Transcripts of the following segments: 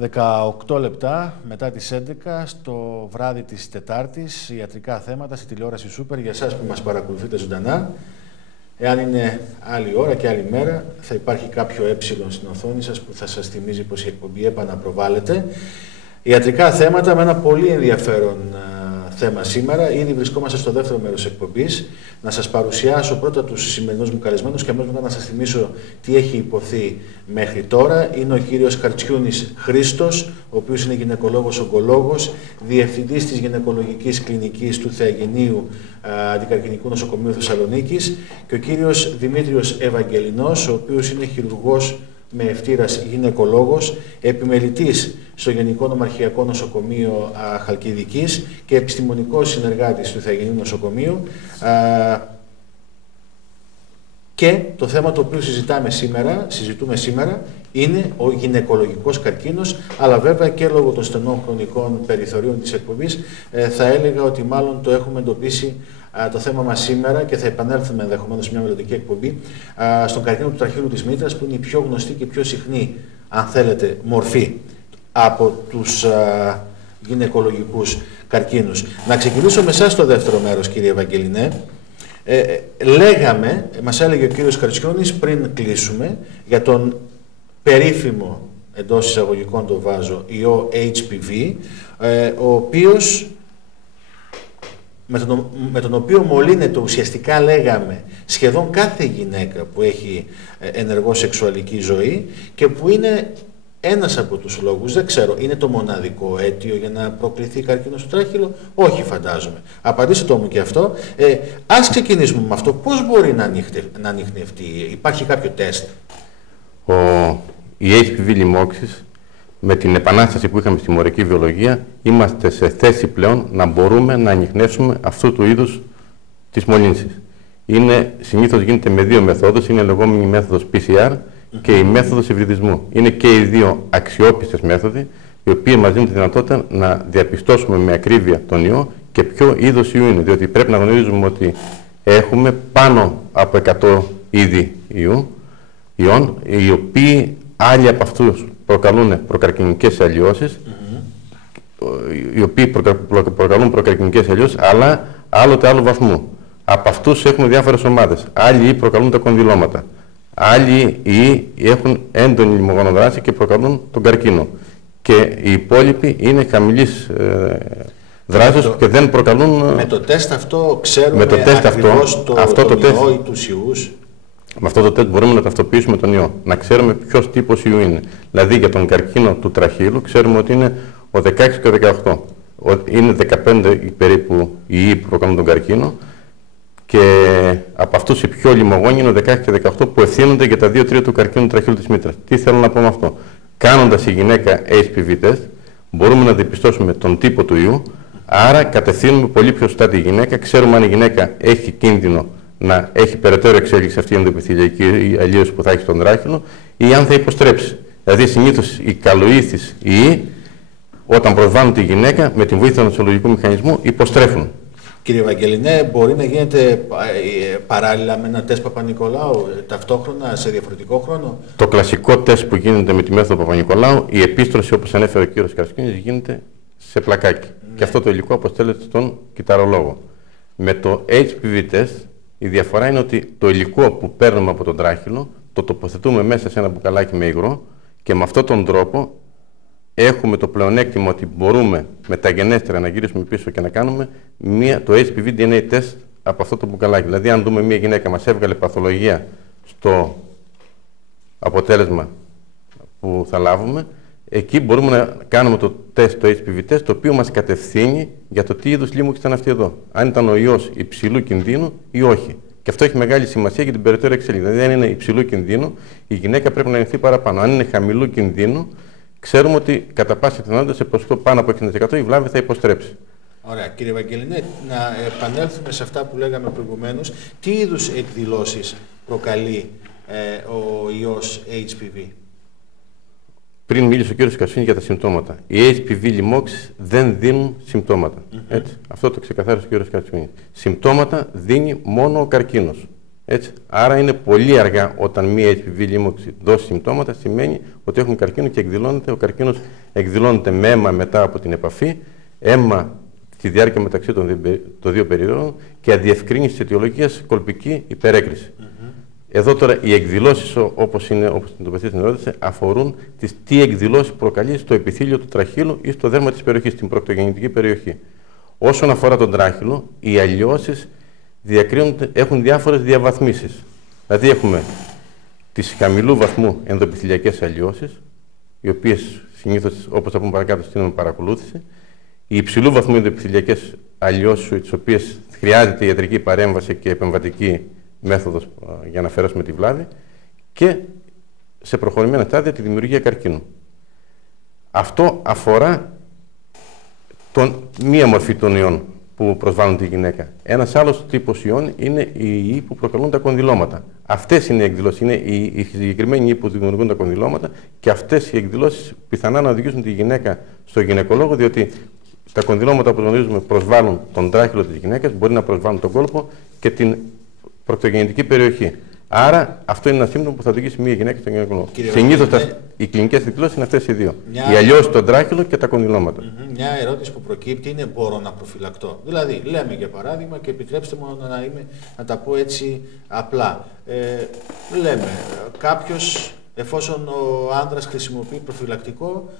18 λεπτά μετά τις 11 στο βράδυ της Τετάρτης, ιατρικά θέματα στη τηλεόραση Super για εσάς που μας παρακολουθείτε ζωντανά. Εάν είναι άλλη ώρα και άλλη μέρα, θα υπάρχει κάποιο έψιλον στην οθόνη σας που θα σας θυμίζει πως η εκπομπή επαναπροβάλλεται. Ιατρικά θέματα με ένα πολύ ενδιαφέρον θέμα σήμερα. Ήδη βρισκόμαστε στο δεύτερο μέρος της εκπομπής. Να σας παρουσιάσω πρώτα τους σημερινούς μου καλεσμένους και αμέσως μετά να σας θυμίσω τι έχει υποθεί μέχρι τώρα. Είναι ο κύριος Χαρτσιούνης Χρήστος, ο οποίος είναι γυναικολόγος-ογκολόγος, διευθυντής της γυναικολογικής κλινικής του Θεαγενείου Αντικαρκινικού Νοσοκομείου Θεσσαλονίκης, και ο κύριος Δημήτριος Ευαγγελινός, ο οποίος είναι χειρουργός με ευτήρας γυναικολόγος, επιμελητής στο Γενικό Νομαρχιακό Νοσοκομείο Χαλκιδικής και επιστημονικός συνεργάτης του Θεαγενείου Νοσοκομείου. Και το θέμα το οποίο συζητούμε σήμερα είναι ο γυναικολογικός καρκίνος, αλλά βέβαια και λόγω των στενών χρονικών περιθωρίων της εκπομπής θα έλεγα ότι μάλλον το έχουμε εντοπίσει το θέμα μας σήμερα και θα επανέλθουμε ενδεχομένως σε μια μελλοντική εκπομπή στον καρκίνο του τραχύλου της μήτρας, που είναι η πιο γνωστή και πιο συχνή, αν θέλετε, μορφή από τους γυναικολογικούς καρκίνους. Να ξεκινήσω με εσάς στο δεύτερο μέρος, κύριε Ευαγγελινέ. Μας έλεγε ο κύριος Χαρτσιούνης πριν κλείσουμε για τον περίφημο, εντός εισαγωγικών το βάζω, ιό HPV, ο οποίος, με τον οποίο μολύνεται ουσιαστικά, λέγαμε, σχεδόν κάθε γυναίκα που έχει ενεργό σεξουαλική ζωή και που είναι ένας από τους λόγους, δεν ξέρω, είναι το μοναδικό αίτιο για να προκληθεί καρκίνος του τράχυλου? Όχι, φαντάζομαι. Απαντήστε το μου και αυτό. Ας ξεκινήσουμε με αυτό. Πώς μπορεί να ανιχνευτεί? Υπάρχει κάποιο τεστ? Η HPV λοιμώξης, με την επανάσταση που είχαμε στη μωρική βιολογία, είμαστε σε θέση πλέον να μπορούμε να ανιχνεύσουμε αυτού του είδους τις μολύνσεις. Συνήθως γίνεται με δύο μεθόδους, είναι η λεγόμενη μέθοδος PCR και η μέθοδος υβριδισμού. Είναι και οι δύο αξιόπιστες μέθοδοι, οι οποίοι μας δίνουν τη δυνατότητα να διαπιστώσουμε με ακρίβεια τον ιό και ποιο είδος ιού είναι. Διότι πρέπει να γνωρίζουμε ότι έχουμε πάνω από 100 είδη ιών, οι οποίοι άλλοι από αυτούς προκαλούν προκαρκινικές αλλοιώσεις, αλλά άλλοτε άλλου βαθμού. Από αυτούς έχουμε διάφορες ομάδες. Άλλοι προκαλούν τα κονδυλώματα. Άλλοι έχουν έντονη λιμογονοδράση και προκαλούν τον καρκίνο. Και οι υπόλοιποι είναι χαμηλής δράσης και δεν προκαλούν... Με το τεστ αυτό ξέρουμε ακριβώς τον ιό ή τους ιούς? Με αυτό το τεστ μπορούμε να ταυτοποιήσουμε τον ιό, να ξέρουμε ποιος τύπος ιού είναι. Δηλαδή για τον καρκίνο του τραχύλου ξέρουμε ότι είναι ο 16 και ο 18. Είναι 15 περίπου οι ιοί που προκαλούν τον καρκίνο, και από αυτούς οι πιο λιμογόνοι είναι ο 16 και 18 που ευθύνονται για τα 2 τρίτα του καρκίνου του τραχύλου της μήτρας. Τι θέλω να πω με αυτό? Κάνοντας η γυναίκα HPV test μπορούμε να διαπιστώσουμε τον τύπο του ιού, άρα κατευθύνουμε πολύ πιο σωστά τη γυναίκα, ξέρουμε αν η γυναίκα έχει κίνδυνο να έχει περαιτέρω εξέλιξη αυτή η ενδοεπιθυλιακή αλλίωση που θα έχει στον τράχυλο, ή αν θα υποστρέψει. Δηλαδή, συνήθως οι καλοήθεις ιοί, όταν προσβάλλουν τη γυναίκα, με την βοήθεια του νοσολογικού μηχανισμού, υποστρέφουν. Κύριε Ευαγγελινέ, μπορεί να γίνεται παράλληλα με ένα τεστ Παπα-Νικολάου, ταυτόχρονα, σε διαφορετικό χρόνο? Το κλασικό τεστ που γίνεται με τη μέθοδο Παπα-Νικολάου, η επίστρωση, όπως ανέφερε ο κύριος Χαρτσιούνης, γίνεται σε πλακάκι. Ναι. Και αυτό το υλικό αποστέλλεται στον κυταρολόγο. Με το HPV test, η διαφορά είναι ότι το υλικό που παίρνουμε από τον τράχυλο το τοποθετούμε μέσα σε ένα μπουκαλάκι με υγρό, και με αυτόν τον τρόπο έχουμε το πλεονέκτημα ότι μπορούμε μεταγενέστερα να γυρίσουμε πίσω και να κάνουμε το HPV DNA test από αυτό το μπουκαλάκι. Δηλαδή, αν δούμε μια γυναίκα μας έβγαλε παθολογία στο αποτέλεσμα που θα λάβουμε, εκεί μπορούμε να κάνουμε το HPV test, το οποίο μας κατευθύνει για το τι είδους λίμωξη ήταν αυτή εδώ. Αν ήταν ο ιός υψηλού κινδύνου ή όχι. Και αυτό έχει μεγάλη σημασία για την περαιτέρω εξέλιξη. Δηλαδή, αν είναι υψηλού κινδύνου, η γυναίκα πρέπει να ενηχθεί παραπάνω. Αν είναι χαμηλού κινδύνου, ξέρουμε ότι κατά πάσα πιθανότητα σε ποσοστό πάνω από 60% η βλάβη θα υποστρέψει. Ωραία. Κύριε Ευαγγελινέ, να επανέλθουμε σε αυτά που λέγαμε προηγουμένως. Τι είδους εκδηλώσεις προκαλεί ο ιός HPV? Πριν μίλησε ο κύριος Χαρτσιούνης για τα συμπτώματα. Οι HPV λοιμώξεις δεν δίνουν συμπτώματα. Έτσι. Αυτό το ξεκαθάρισε ο κύριος Χαρτσιούνης. Συμπτώματα δίνει μόνο ο καρκίνος. Έτσι. Άρα είναι πολύ αργά όταν μία HPV λίμωξη δώσει συμπτώματα, σημαίνει ότι έχουν καρκίνο και εκδηλώνεται. Ο καρκίνος εκδηλώνεται με αίμα μετά από την επαφή, αίμα στη διάρκεια μεταξύ των δύο περίοδων και αδιευκρίνηση της αιτιολογίας κολπική υπερέκριση. Εδώ τώρα οι εκδηλώσεις, όπως τοποθετεί στην ερώτηση, αφορούν τις τι εκδηλώσεις προκαλεί στο επιθύλιο του τραχύλου ή στο δέρμα της περιοχής, στην προκτογεννητική περιοχή. Όσον αφορά τον τράχυλο, οι αλλοιώσεις έχουν διάφορες διαβαθμίσεις. Δηλαδή έχουμε τις χαμηλού βαθμού ενδοεπιθυλιακές αλλοιώσεις, οι οποίες συνήθως, όπως θα πούμε παρακάτω, στείλουμε παρακολούθηση. Οι υψηλού βαθμού ενδοεπιθυλιακές αλλοιώσεις, τις οποίες χρειάζεται ιατρική παρέμβαση και επεμβατική μέθοδος για να αφαιρέσουμε τη βλάβη, και σε προχωρημένα στάδια τη δημιουργία καρκίνου. Αυτό αφορά μία μορφή των ιών που προσβάλλουν τη γυναίκα. Ένας άλλος τύπος ιών είναι οι ιοί που προκαλούν τα κονδυλώματα. Αυτές είναι οι εκδηλώσεις, είναι οι συγκεκριμένοι ιοί που δημιουργούν τα κονδυλώματα, και αυτές οι εκδηλώσεις πιθανά να οδηγήσουν τη γυναίκα στο γυναικολόγο, διότι τα κονδυλώματα που γνωρίζουμε προσβάλλουν τον τράχυλο της γυναίκας, μπορεί να προσβάλλουν τον κόλπο και την προκτογεννητική περιοχή. Άρα αυτό είναι ένα σύμπτωμα που θα οδηγήσει μία γυναίκα στον γυναικολόγο. Συνήθως οι κλινικές εκδηλώσεις είναι αυτές οι δύο. Η αλλιώς στον τράχυλο και τα κονδυλώματα. Μια ερώτηση που προκύπτει είναι: μπορώ να προφυλακτώ? Δηλαδή, λέμε για παράδειγμα, και επιτρέψτε μου να τα πω έτσι απλά. Λέμε, κάποιος, εφόσον ο άντρας χρησιμοποιεί προφυλακτικό,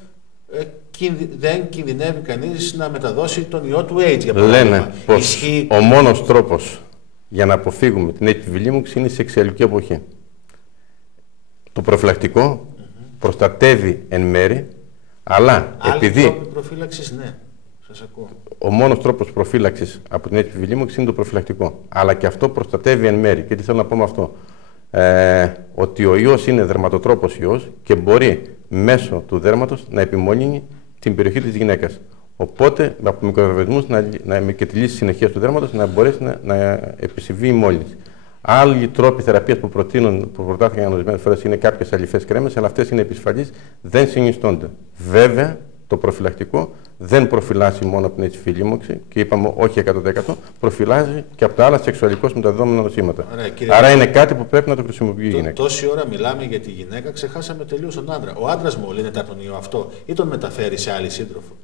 δεν κινδυνεύει κανείς να μεταδώσει τον ιό του AIDS, για παράδειγμα. Λένε πως ο μόνος τρόπος για να αποφύγουμε την HPV λίμωξη είναι η σεξουαλική εποχή. Το προφυλακτικό προστατεύει εν μέρη, αλλά επειδή... Άλλοι τρόποι προφύλαξης, ναι. Σας ακούω. Ο μόνος τρόπος προφύλαξης από την HPV λίμωξη είναι το προφυλακτικό. Αλλά και αυτό προστατεύει εν μέρη. Και τι θέλω να πω με αυτό? Ότι ο ιός είναι δερματοτρόπος ιός και μπορεί μέσω του δέρματος να επιμολύνει την περιοχή της γυναίκας. Οπότε, από μικροοργανισμούς και τη λύση συνεχείας του δέρματος να μπορέσει να επισυμβεί η μόλυνση. Άλλοι τρόποι θεραπείας που προτάθηκαν ορισμένες φορές είναι κάποιες αλυφές κρέμες, αλλά αυτές είναι επισφαλείς, δεν συνιστώνται. Βέβαια, το προφυλακτικό δεν προφυλάσσει μόνο από την HPV λίμωξη, και είπαμε όχι 100%, προφυλάζει και από τα άλλα σεξουαλικώς μεταδεδομένα νοσήματα. Άρα είναι κάτι που πρέπει να το χρησιμοποιεί η γυναίκα. Τόση ώρα μιλάμε για τη γυναίκα, ξεχάσαμε τελείως τον άντρα. Ο άντρας μολύνεται από τον ιό αυτό ή τον μεταφέρει σε άλλη σύντροφο?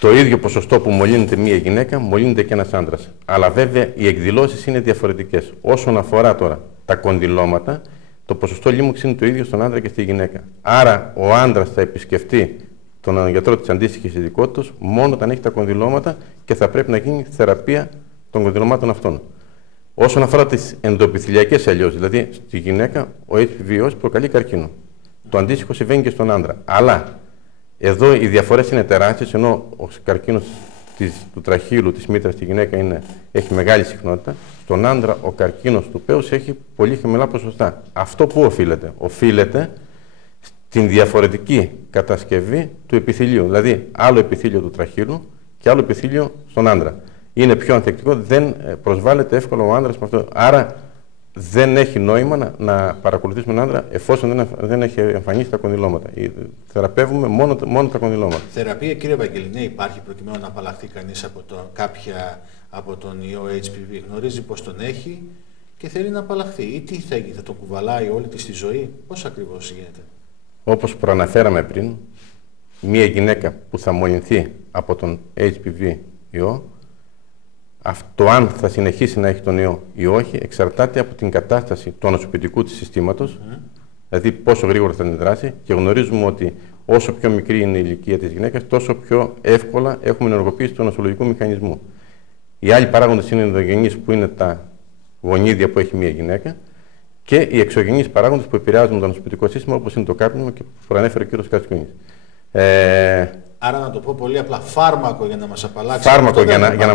Το ίδιο ποσοστό που μολύνεται μία γυναίκα, μολύνεται και ένας άντρας. Αλλά βέβαια οι εκδηλώσεις είναι διαφορετικές. Όσον αφορά τώρα τα κονδυλώματα, το ποσοστό λίμωξη είναι το ίδιο στον άντρα και στη γυναίκα. Άρα ο άντρας θα επισκεφτεί τον γιατρό της αντίστοιχης ειδικότητας μόνο όταν έχει τα κονδυλώματα και θα πρέπει να γίνει θεραπεία των κονδυλωμάτων αυτών. Όσον αφορά τις ενδοεπιθυλιακές αλλοιώσεις, δηλαδή στη γυναίκα ο HPV προκαλεί καρκίνο. Το αντίστοιχο συμβαίνει και στον άντρα. Αλλά εδώ οι διαφορές είναι τεράστιες, ενώ ο καρκίνος του τραχύλου της μήτρας στη γυναίκα έχει μεγάλη συχνότητα. Στον άντρα ο καρκίνος του πέους έχει πολύ χαμηλά ποσοστά. Αυτό που οφείλεται? Οφείλεται στην διαφορετική κατασκευή του επιθυλίου. Δηλαδή άλλο επιθύλιο του τραχύλου και άλλο επιθύλιο στον άντρα. Είναι πιο ανθεκτικό, δεν προσβάλλεται εύκολα ο άντρας με αυτό. Άρα δεν έχει νόημα να παρακολουθήσουμε τον άντρα εφόσον δεν έχει εμφανίσει τα κονδυλώματα. Θεραπεύουμε μόνο τα κονδυλώματα. Θεραπεία, κύριε Βαγγελινέ, υπάρχει προκειμένου να απαλλαχθεί κανείς από τον ιό HPV? Γνωρίζει πως τον έχει και θέλει να απαλλαχθεί. Ή τι θα γίνει, θα τον κουβαλάει όλη της τη ζωή? Πώς ακριβώς γίνεται? Όπως προαναφέραμε πριν, μία γυναίκα που θα μολυνθεί από τον HPV ιό, το αν θα συνεχίσει να έχει τον ιό ή όχι εξαρτάται από την κατάσταση του ανοσοποιητικού της συστήματος, δηλαδή πόσο γρήγορα θα αντιδράσει, και γνωρίζουμε ότι όσο πιο μικρή είναι η ηλικία της γυναίκας, τόσο πιο εύκολα έχουμε ενεργοποίηση του νοσολογικού μηχανισμού. Οι άλλοι παράγοντες είναι οι ενδογενείς, που είναι τα γονίδια που έχει μία γυναίκα, και οι εξωγενείς παράγοντες που επηρεάζουν το νοσοποιητικό σύστημα, όπως είναι το κάπνισμα και που προανέφερε ο κ. Κατσικούνης. Άρα, να το πω πολύ απλά, φάρμακο για να μας απαλλάξει. Φάρμακο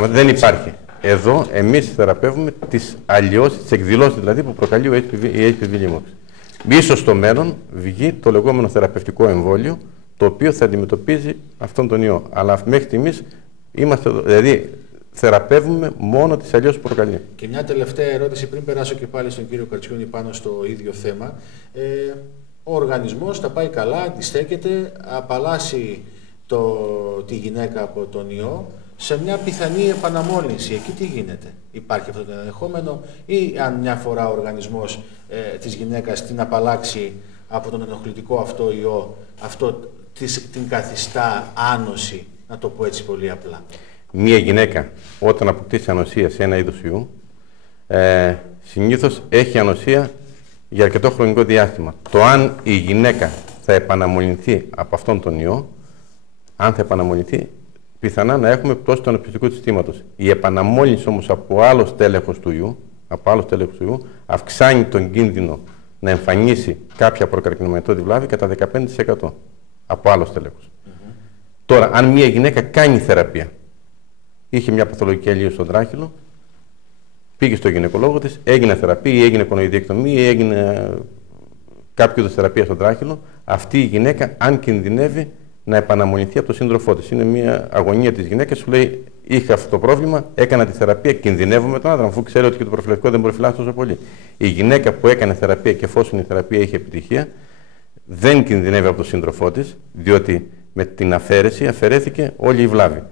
δεν υπάρχει. Εδώ εμείς θεραπεύουμε τις αλλοιώσεις, τις εκδηλώσεις δηλαδή που προκαλεί η HPV λίμωξη. Ίσως στο μέλλον βγει το λεγόμενο θεραπευτικό εμβόλιο, το οποίο θα αντιμετωπίζει αυτόν τον ιό. Αλλά μέχρι στιγμής θεραπεύουμε μόνο τις αλλοιώσεις που προκαλεί. Και μια τελευταία ερώτηση πριν περάσω και πάλι στον κύριο Κατσικούνη πάνω στο ίδιο θέμα. Ο οργανισμός θα πάει καλά, αντιστέκεται, απαλλάσσει τη γυναίκα από τον ιό. σε μια πιθανή επαναμόλυνση. Εκεί τι γίνεται? Υπάρχει αυτό το ενδεχόμενο, ή αν μια φορά ο οργανισμός της γυναίκας την απαλλάξει από τον ενοχλητικό αυτό ιό, αυτό την καθιστά άνωση, να το πω έτσι πολύ απλά? Μία γυναίκα όταν αποκτήσει ανοσία σε ένα είδος ιού, συνήθως έχει ανοσία για αρκετό χρονικό διάστημα. Το αν η γυναίκα θα επαναμολυνθεί από αυτόν τον ιό, αν θα επαναμολυνθεί, πιθανά να έχουμε πτώση του αναπνευστικού του συστήματος. Η επαναμόλυνση όμως από άλλο τέλεχος του ιού, αυξάνει τον κίνδυνο να εμφανίσει κάποια προκαρκινομatoid βλάβη κατά 15% από άλλο τέλεχος. Τώρα, αν μια γυναίκα κάνει θεραπεία, είχε μια παθολογική αλλίωση στον τράχυλο, πήγε στο γυναικολόγο της, έγινε θεραπεία ή έγινε κονοϊδιεκτομή ή έγινε κάποιο είδους θεραπεία στον τράχυλο, αυτή η γυναίκα, αν κινδυνεύει να επαναμολυνθεί από τον σύντροφό της. Είναι μια αγωνία της γυναίκας, σου λέει: είχα αυτό το πρόβλημα, έκανα τη θεραπεία, κινδυνεύω με τον άντρα, αφού ξέρω ότι και το προφυλακτικό δεν προφυλάσσει τόσο πολύ. Η γυναίκα που έκανε θεραπεία και εφόσον η θεραπεία είχε επιτυχία, δεν κινδυνεύει από τον σύντροφό της, διότι με την αφαίρεση αφαιρέθηκε όλη η βλάβη.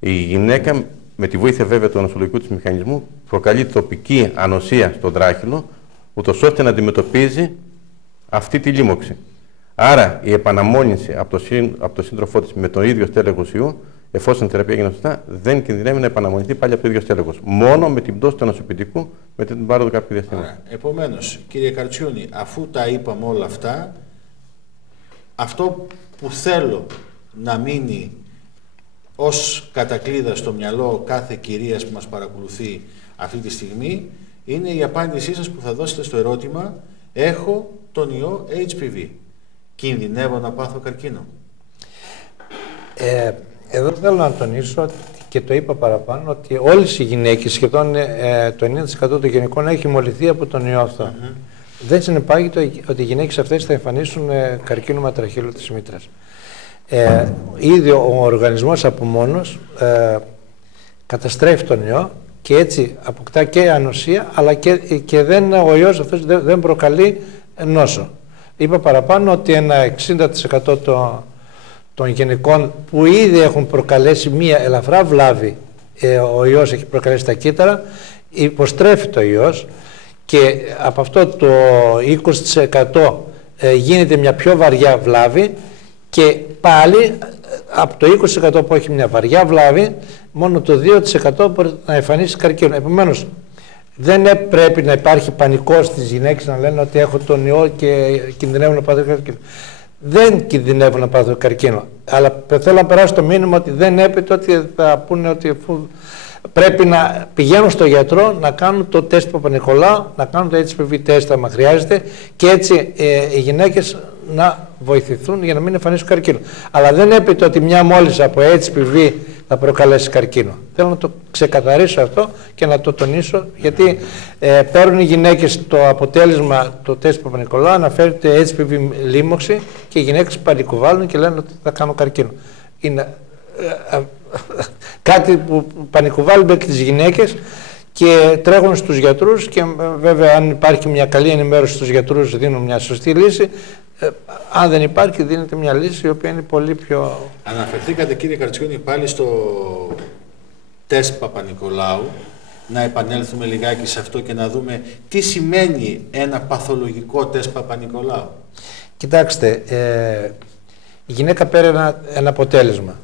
Η γυναίκα, με τη βοήθεια βέβαια του νοσολογικού της μηχανισμού, προκαλεί τοπική ανοσία στον τράχυλο, ούτως ώστε να αντιμετωπίζει αυτή τη λίμωξη. Άρα η επαναμόλυνση από το σύντροφό της με τον ίδιο στέλεχος ιού, εφόσον η θεραπεία έγινε σωστά, δεν κινδυνεύει να επαναμολυνθεί πάλι από το ίδιο στέλεχος. Μόνο με την πτώση του ανοσοποιητικού, με την πάροδο κάποιου διαστήματος. Επομένως, κύριε Καρτσιούνη, αφού τα είπαμε όλα αυτά, αυτό που θέλω να μείνει ως κατακλείδα στο μυαλό κάθε κυρίας που μας παρακολουθεί αυτή τη στιγμή, είναι η απάντησή σας που θα δώσετε στο ερώτημα: έχω τον ιό HPV. Κινδυνεύω να πάθω καρκίνο? Εδώ θέλω να τονίσω ότι, και το είπα παραπάνω, ότι όλες οι γυναίκες, σχεδόν το 90% των γυναικών, έχει μολυνθεί από τον ιό αυτό. Δεν συνεπάγεται ότι οι γυναίκες αυτές θα εμφανίσουν καρκίνωμα τραχύλου της μήτρας. Ήδη ο οργανισμός από μόνος καταστρέφει τον ιό και έτσι αποκτά και ανοσία, αλλά και ο ιός αυτός δεν προκαλεί νόσο. Είπα παραπάνω ότι ένα 60% των γυναικών που ήδη έχουν προκαλέσει μία ελαφρά βλάβη, ο ιός έχει προκαλέσει τα κύτταρα, υποστρέφει το ιός και από αυτό το 20% γίνεται μια πιο βαριά βλάβη και πάλι από το 20% που έχει μια βαριά βλάβη, μόνο το 2% μπορεί να εμφανίσει καρκίνο. Επομένως, δεν πρέπει να υπάρχει πανικός στις γυναίκες να λένε ότι έχω τον ιό και κινδυνεύω να πάθω καρκίνο. Δεν κινδυνεύω να πάθω καρκίνο. Αλλά θέλω να περάσω το μήνυμα ότι δεν έπεται ότι θα πούνε ότι πρέπει να πηγαίνουν στο γιατρό να κάνουν το τεστ Παπα-Νικολάου, να κάνουν το HPV τεστ άμα χρειάζεται και έτσι οι γυναίκες να βοηθηθούν για να μην εμφανίσουν καρκίνο. Αλλά δεν έπεται ότι μια μόλις από HPV θα προκαλέσει καρκίνο. Θέλω να το ξεκαθαρίσω αυτό και να το τονίσω, γιατί παίρνουν οι γυναίκες το αποτέλεσμα, το τεστ Παπα-Νικολάου, αναφέρεται HPV λίμωξη και οι γυναίκες πανικοβάλλουν και λένε ότι θα κάνω καρκίνο. Είναι κάτι που πανικοβάλλουν και τις γυναίκες και τρέχουν στους γιατρούς και βέβαια αν υπάρχει μια καλή ενημέρωση στους γιατρούς δίνουν μια σωστή λύση. Αν δεν υπάρχει, δίνεται μια λύση η οποία είναι πολύ πιο... Αναφερθήκατε, κύριε Καρτσιούνη, πάλι στο τεστ Παπα-Νικολάου. Να επανέλθουμε λιγάκι σε αυτό και να δούμε τι σημαίνει ένα παθολογικό τεστ Παπα-Νικολάου. Κοιτάξτε, η γυναίκα παίρνει ένα αποτέλεσμα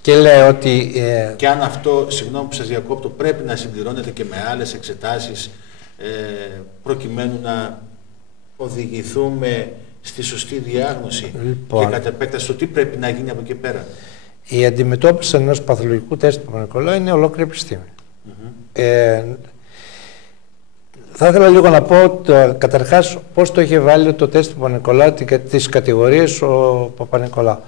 και λέει ότι... Και αν αυτό, συγγνώμη που σας διακόπτω, πρέπει να συμπληρώνεται και με άλλες εξετάσεις προκειμένου να οδηγηθούμε στη σωστή διάγνωση, και κατ' επέκταση το τι πρέπει να γίνει από εκεί πέρα. Η αντιμετώπιση ενός παθολογικού τεστ Παπα-Νικολάου είναι ολόκληρη επιστήμη. Θα ήθελα λίγο να πω καταρχάς πώς το είχε βάλει το τεστ Παπα-Νικολάου τις κατηγορίες ο Παπα-Νικολάου.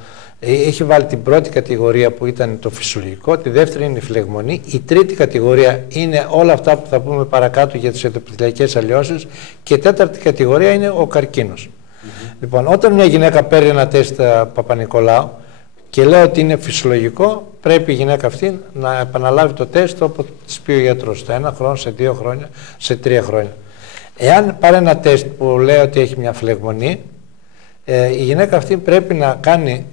Έχει βάλει την πρώτη κατηγορία που ήταν το φυσιολογικό, τη δεύτερη είναι η φλεγμονή, η τρίτη κατηγορία είναι όλα αυτά που θα πούμε παρακάτω για τις ενδοεπιθελειακές αλλοιώσεις και η τέταρτη κατηγορία είναι ο καρκίνος. Λοιπόν, όταν μια γυναίκα παίρνει ένα τεστ Παπα-Νικολάου και λέει ότι είναι φυσιολογικό, πρέπει η γυναίκα αυτή να επαναλάβει το τεστ όπως της πει ο γιατρός, σε 1 χρόνο, σε 2 χρόνια, σε 3 χρόνια. Εάν πάρει ένα τεστ που λέει ότι έχει μια φλεγμονή, η γυναίκα αυτή πρέπει να κάνει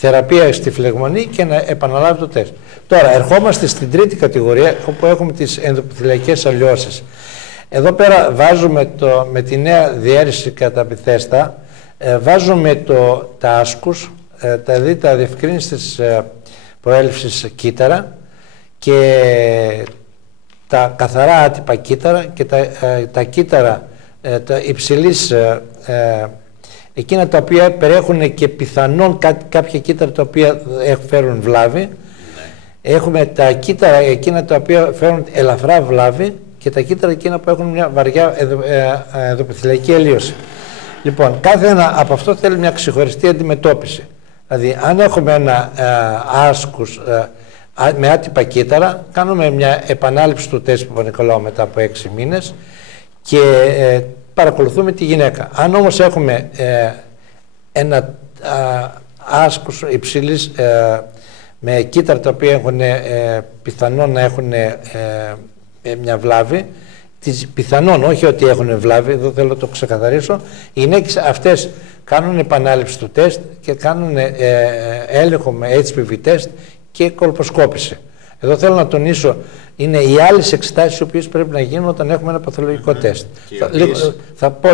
θεραπεία στη φλεγμονή και να επαναλάβει το τεστ. Τώρα ερχόμαστε στην τρίτη κατηγορία, όπου έχουμε τις ενδοεπιθελειακές αλλοιώσεις. Εδώ πέρα βάζουμε με τη νέα διαίρεση κατά Μπιθέστα, βάζουμε τα άσκους, δηλαδή τα διευκρίνηση της προέλευσης κύτταρα και τα καθαρά άτυπα κύτταρα και τα κύτταρα τα υψηλής, εκείνα τα οποία περιέχουν και πιθανόν κάποια κύτταρα τα οποία φέρουν βλάβη. Έχουμε τα κύτταρα εκείνα τα οποία φέρουν ελαφρά βλάβη και τα κύτταρα εκείνα που έχουν μια βαριά ενδοεπιθελειακή αλλίωση. Λοιπόν, κάθε ένα από αυτό θέλει μια ξεχωριστή αντιμετώπιση. Δηλαδή, αν έχουμε ένα άσκους με άτυπα κύτταρα, κάνουμε μια επανάληψη του τεστ Παπα-Νικολάου μετά από 6 μήνες και παρακολουθούμε τη γυναίκα. Αν όμως έχουμε ένα άσκους υψηλής με κύτταρα τα οποία έχουν πιθανόν να έχουν μια βλάβη, πιθανόν, όχι ότι έχουν βλάβη, εδώ θέλω να το ξεκαθαρίσω, οι γυναίκες αυτές κάνουν επανάληψη του τεστ και κάνουν έλεγχο με HPV τεστ και κολποσκόπηση. Εδώ θέλω να τονίσω, είναι οι άλλες εξετάσεις οι οποίες πρέπει να γίνουν όταν έχουμε ένα παθολογικό τεστ. Θα πω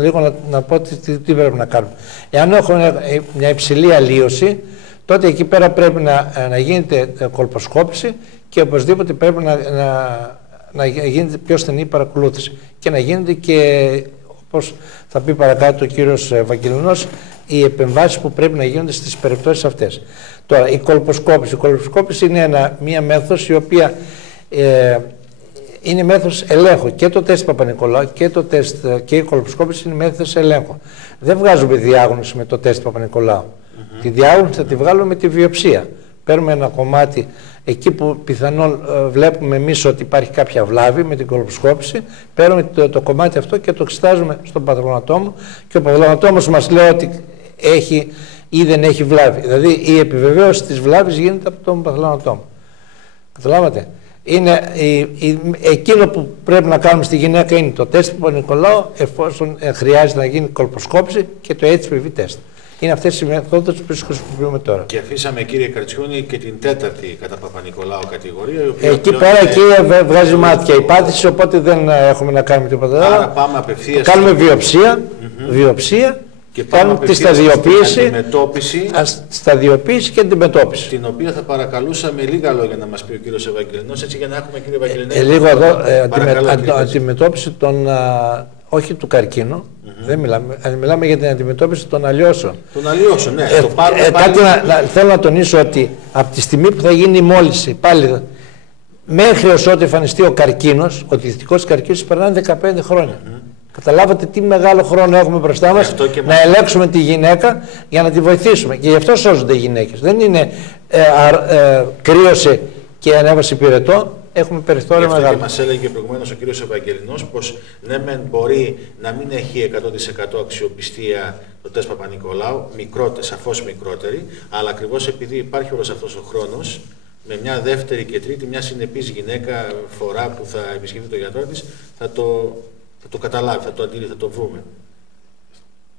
λίγο να πω τι πρέπει να κάνουμε. Εάν έχουμε μια υψηλή αλλίωση, τότε εκεί πέρα πρέπει να γίνεται κολποσκόπηση και οπωσδήποτε πρέπει να γίνεται πιο στενή παρακολούθηση και να γίνεται και, όπως θα πει παρακάτω ο κύριος Βαγγελινός, οι επεμβάσεις που πρέπει να γίνονται στις περιπτώσεις αυτές. Τώρα, η κολποσκόπηση είναι μία μέθοδος η οποία είναι μέθοδος ελέγχου. Και το τεστ Παπα-Νικολάου και η κολποσκόπηση είναι μέθοδος ελέγχου. Δεν βγάζουμε διάγνωση με το τεστ Παπα-Νικολάου. Τη διάγνωση θα τη βγάλουμε με τη βιοψία. Παίρνουμε ένα κομμάτι εκεί που πιθανόν βλέπουμε εμείς ότι υπάρχει κάποια βλάβη με την κολποσκόπηση, παίρνουμε το κομμάτι αυτό και το εξετάζουμε στον παθογονατόμο και ο παθογονατόμος μας λέει ότι έχει ή δεν έχει βλάβη. Δηλαδή η επιβεβαίωση της βλάβης γίνεται από τον παθογονατόμο. Καταλάβατε. Εκείνο που πρέπει να κάνουμε στη γυναίκα είναι το τεστ Παπα-Νικολάου, εφόσον χρειάζεται να γίνει κολποσκόπηση, και το HPV τεστ. Είναι αυτές οι μεθόδους που χρησιμοποιούμε τώρα. Και αφήσαμε, κύριε Καρτσιούνη, και την τέταρτη κατά Παπα-Νικολάου κατηγορία. Εκεί πέρα βγάζει μάτια η πάθηση, οπότε δεν έχουμε να κάνουμε τίποτα άλλο. Άρα πάμε απευθείας. Κάνουμε βιοψία και κάνουμε τη σταδιοποίηση και αντιμετώπιση. Την οποία θα παρακαλούσα με λίγα λόγια να μας πει ο κύριος Ευαγγελινός, έτσι για να έχουμε, κύριε Ευαγγελινέ. Λίγο εδώ, αντιμετώπιση όχι του καρκίνου. Δεν μιλάμε για την αντιμετώπιση των αλλοιώσεων. Των αλλοιώσεων, ναι. Θέλω να τονίσω ότι από τη στιγμή που θα γίνει η μόλυνση, πάλι μέχρι ότου εμφανιστεί ο καρκίνος, ο δυτικός καρκίνος, περνάνε 15 χρόνια. Καταλάβατε τι μεγάλο χρόνο έχουμε μπροστά μας να ελέγξουμε τη γυναίκα για να τη βοηθήσουμε. Και γι' αυτό σώζονται οι γυναίκες. Δεν είναι κρύωσε και ανέβασε πυρετό. Έχουμε περιθώριο μεγάλο. Και μας έλεγε προηγουμένως ο κύριος Ευαγγελινός πως ναι, μεν μπορεί να μην έχει 100% αξιοπιστία το τεστ Παπα-Νικολάου, σαφώς μικρότερη, αλλά ακριβώς επειδή υπάρχει όλος αυτός ο χρόνος, με μια δεύτερη και τρίτη, μια συνεπής γυναίκα φορά που θα επισκεφτεί το γιατρό της, θα το καταλάβει, θα το αντιληφθεί, θα το βρούμε.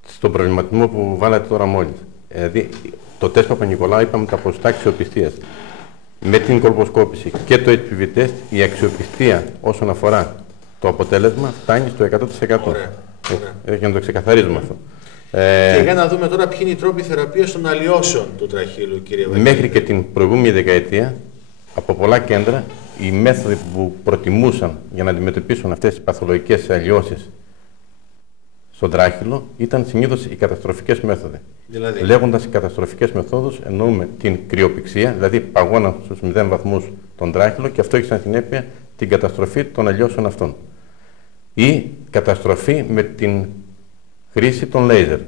Στον προβληματισμό που βάλατε τώρα μόλις, δηλαδή το τεστ Παπα-Νικολάου είπαμε τα ποσοστά αξιοπιστίας. Με την κολποσκόπηση και το HPV τεστ, η αξιοπιστία όσον αφορά το αποτέλεσμα φτάνει στο 100%. Ωραία. Για να το ξεκαθαρίζουμε αυτό. Και για να δούμε τώρα ποιοι είναι οι τρόποι θεραπείας των αλλοιώσεων του τραχύλου, κύριε Ευαγγελινέ. Μέχρι και την προηγούμενη δεκαετία, από πολλά κέντρα, οι μέθοδοι που προτιμούσαν για να αντιμετωπίσουν αυτές τις παθολογικές αλλοιώσεις στον τράχυλο ήταν συνήθως οι καταστροφικές μέθοδοι. Δηλαδή. Λέγοντας οι καταστροφικές μεθόδους, εννοούμε την κρυοπηξία, δηλαδή παγώνα στους 0 βαθμούς τον τράχυλο, και αυτό έχει σαν συνέπεια την καταστροφή των αλλοιώσεων αυτών. Ή καταστροφή με την χρήση των λέιζερ.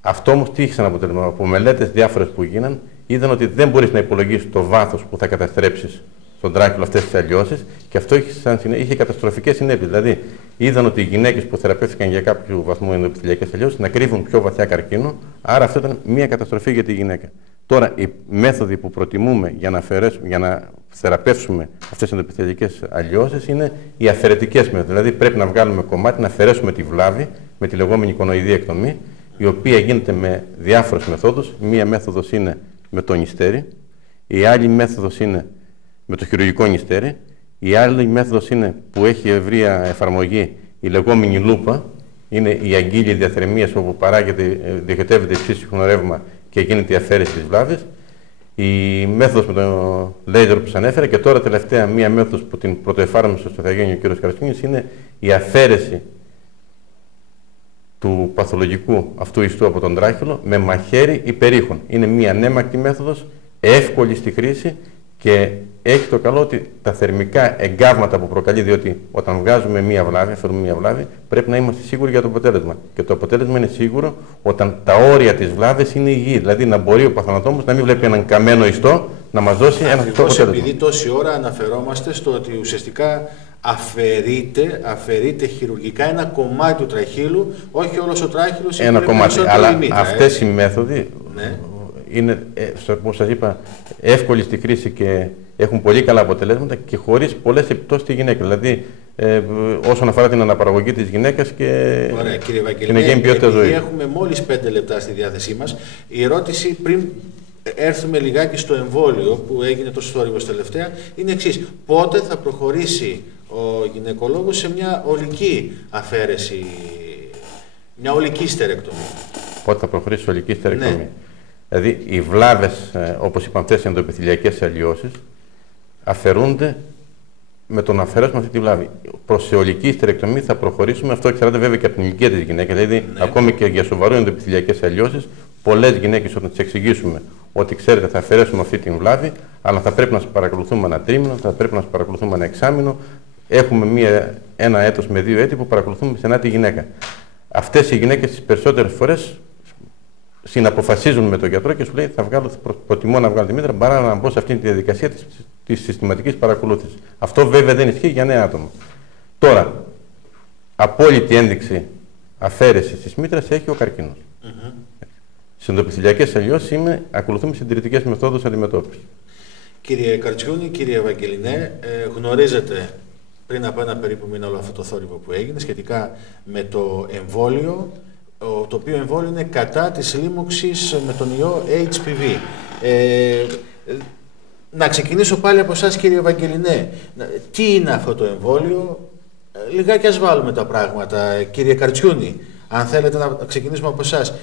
Αυτό όμως τι είχε σαν αποτέλεσμα? Από μελέτες διάφορες που γίναν, είδαν ότι δεν μπορείς να υπολογίσεις το βάθος που θα καταστρέψεις στον τράχυλο αυτές τις αλλοιώσεις, και αυτό είχε καταστροφικές συνέπειες. Δηλαδή, είδαν ότι οι γυναίκες που θεραπεύτηκαν για κάποιο βαθμό ενδοεπιθελειακές αλλοιώσεις να κρύβουν πιο βαθιά καρκίνο, άρα αυτό ήταν μια καταστροφή για τη γυναίκα. Τώρα, οι μέθοδοι που προτιμούμε για να θεραπεύσουμε αυτές τις ενδοεπιθελειακές αλλοιώσεις είναι οι αφαιρετικές μέθοδοι. Δηλαδή, πρέπει να βγάλουμε κομμάτι, να αφαιρέσουμε τη βλάβη με τη λεγόμενη κονοειδή εκτομή η οποία γίνεται με διάφορες μεθόδους. Μία μέθοδος είναι με το νηστέρι, η άλλη μέθοδος είναι με το χειρουργικό νηστέρι, η άλλη μέθοδος είναι που έχει ευρεία εφαρμογή η λεγόμενη λούπα, είναι η αγγείλη διαθερμίας όπου διοχετεύεται υψίσυχνο ρεύμα και γίνεται η αφαίρεση της βλάβης. Η μέθοδος με το λέιζερ που σας ανέφερα και τώρα τελευταία μία μέθοδος που την πρωτοεφάρμοσε στο Θεαγένειο ο κ. Καρασκούνης είναι η αφαίρεση του παθολογικού αυτού ιστού από τον τράχυλο με μαχαίρι υπερήχων. Είναι μία ανέμακτη μέθοδος, εύκολη στη χρήση και έχει το καλό ότι τα θερμικά εγκάβματα που προκαλεί, διότι όταν βγάζουμε μία βλάβη, αφαιρούμε μία βλάβη, πρέπει να είμαστε σίγουροι για το αποτέλεσμα. Και το αποτέλεσμα είναι σίγουρο όταν τα όρια της βλάβης είναι υγιή. Δηλαδή να μπορεί ο παθανατόμος να μην βλέπει έναν καμένο ιστό να μας δώσει ένα σωστό αποτέλεσμα. Επειδή τόση ώρα αναφερόμαστε στο ότι ουσιαστικά αφαιρείται χειρουργικά ένα κομμάτι του τραχύλου, όχι όλος ο τράχυλος. Ένα κομμάτι. Αλλά αυτές οι μέθοδοι. Ναι. Είναι, όπως σας είπα, εύκολη στη χρήση και έχουν πολύ καλά αποτελέσματα και χωρίς πολλές επιπτώσεις στη γυναίκα. Δηλαδή, όσον αφορά την αναπαραγωγή της γυναίκας και την εγγένεια ποιότητα ζωής. Έχουμε μόλις 5 λεπτά στη διάθεσή μας. Η ερώτηση πριν έρθουμε λιγάκι στο εμβόλιο που έγινε τόσο θόρυβος τελευταία είναι εξής. Πότε θα προχωρήσει ο γυναικολόγος σε μια ολική αφαίρεση, μια ολική στερεκτομή? Πότε θα προχωρήσει σε ολική στερεκτομή? Ναι. Δηλαδή, οι βλάβες, όπως είπαμε, αυτές οι ενδοεπιθυλιακές αλλοιώσεις, αφαιρούνται με το να αφαιρέσουμε αυτή τη βλάβη. Προς αιωλική στερεκτομή θα προχωρήσουμε. Αυτό εξαρτάται βέβαια και από την ηλικία της γυναίκας. Δηλαδή, ναι, ακόμη και για σοβαρού ενδοεπιθυλιακές αλλοιώσεις, πολλές γυναίκες όταν τις εξηγήσουμε ότι ξέρετε θα αφαιρέσουμε αυτή την βλάβη, αλλά θα πρέπει να σας παρακολουθούμε ένα τρίμηνο, θα πρέπει να σας παρακολουθούμε ένα εξάμηνο. Έχουμε ένα έτος με 2 έτη που παρακολουθούμε στενά τη γυναίκα. Αυτές οι γυναίκες τις περισσότερες φορές συναποφασίζουν με τον γιατρό και σου λέει προτιμώ να βγάλω τη μήτρα παρά να μπω σε αυτή τη διαδικασία της συστηματικής παρακολούθησης. Αυτό βέβαια δεν ισχύει για νέα άτομα. Τώρα, απόλυτη ένδειξη αφαίρεσης της μήτρας έχει ο καρκίνος. Στις ενδοεπιθυλιακές αλλοιώσεις ακολουθούμε συντηρητικές μεθόδους αντιμετώπισης. Κύριε Καρτσιούνη, κύριε Ευαγγελινέ, γνωρίζετε πριν από ένα περίπου μήνα όλο αυτό το θόρυβο που έγινε σχετικά με το εμβόλιο, το οποίο εμβόλιο είναι κατά της λίμωξης με τον ιό HPV. Να ξεκινήσω πάλι από εσάς, κύριε Ευαγγελινέ. Τι είναι αυτό το εμβόλιο? Λιγάκι ας βάλουμε τα πράγματα, κύριε Καρτσιούνη. Αν θέλετε να ξεκινήσουμε από εσάς.